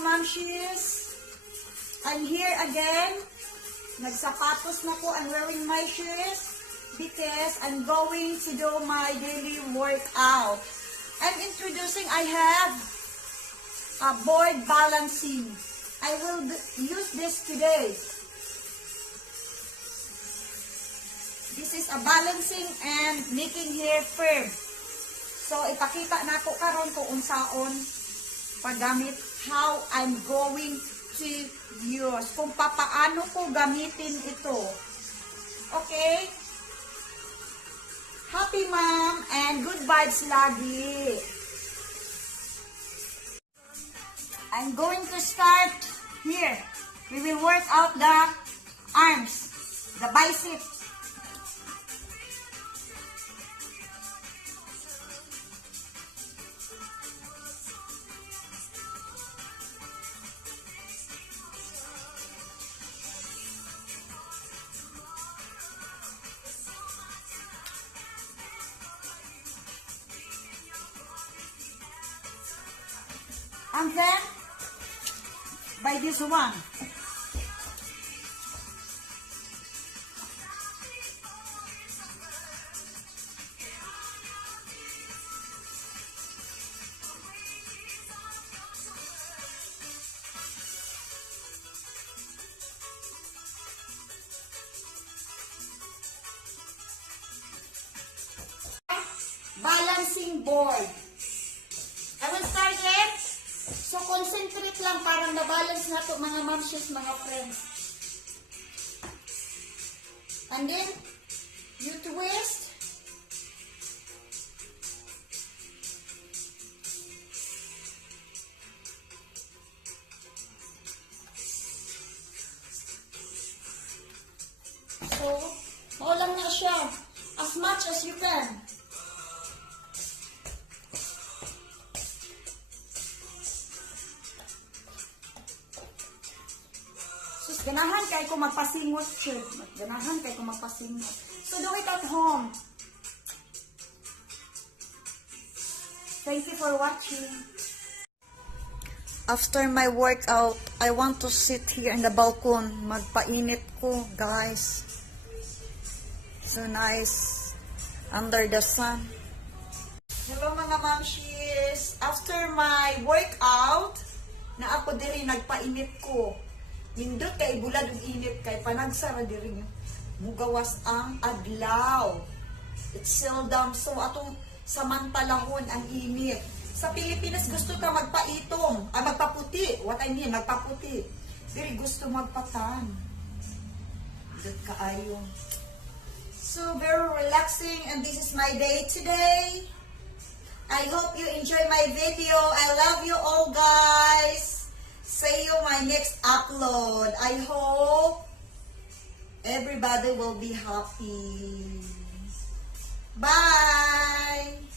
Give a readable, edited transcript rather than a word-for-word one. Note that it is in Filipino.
mamshis. I'm here again. Nagsapatos na ko. I'm wearing my shoes because I'm going to do my daily workout. I'm introducing, I have a board balancing. I will use this today. This is a balancing and making hair firm. So, ipakita na ko karon kung unsaon paggamit, how I'm going to use, kung papaano ko gamitin ito. Okay? Happy mom and good vibes lagi. I'm going to start here. We will work out the arms, the biceps. And then, by this one. Balancing board. I will start it. So, concentrate lang para na-balance na to mga mamshes, mga friends. And then, you twist. So, maulang na siya. As much as you can. Ganahan kay ko magpasingot siya. Ganahan kay ko magpasingot. So, do it at home. Thank you for watching. After my workout, I want to sit here in the balcony. Magpainit ko, guys. So nice. Under the sun. Hello mga mamshis. After my workout, na ako diri nagpainit ko. Hindot kay bulad ug init kay panagsara diri mugawas ang adlaw. It's seldom so atong samantalahon ang init. Sa Pilipinas gusto ka magpaitong, magpaputi. What I mean, magpaputi. Diri gusto magpatan. Dot kaayo. So very relaxing and this is my day today. I hope you enjoy my video. I love you all guys. See you my next upload. I hope everybody will be happy. Bye!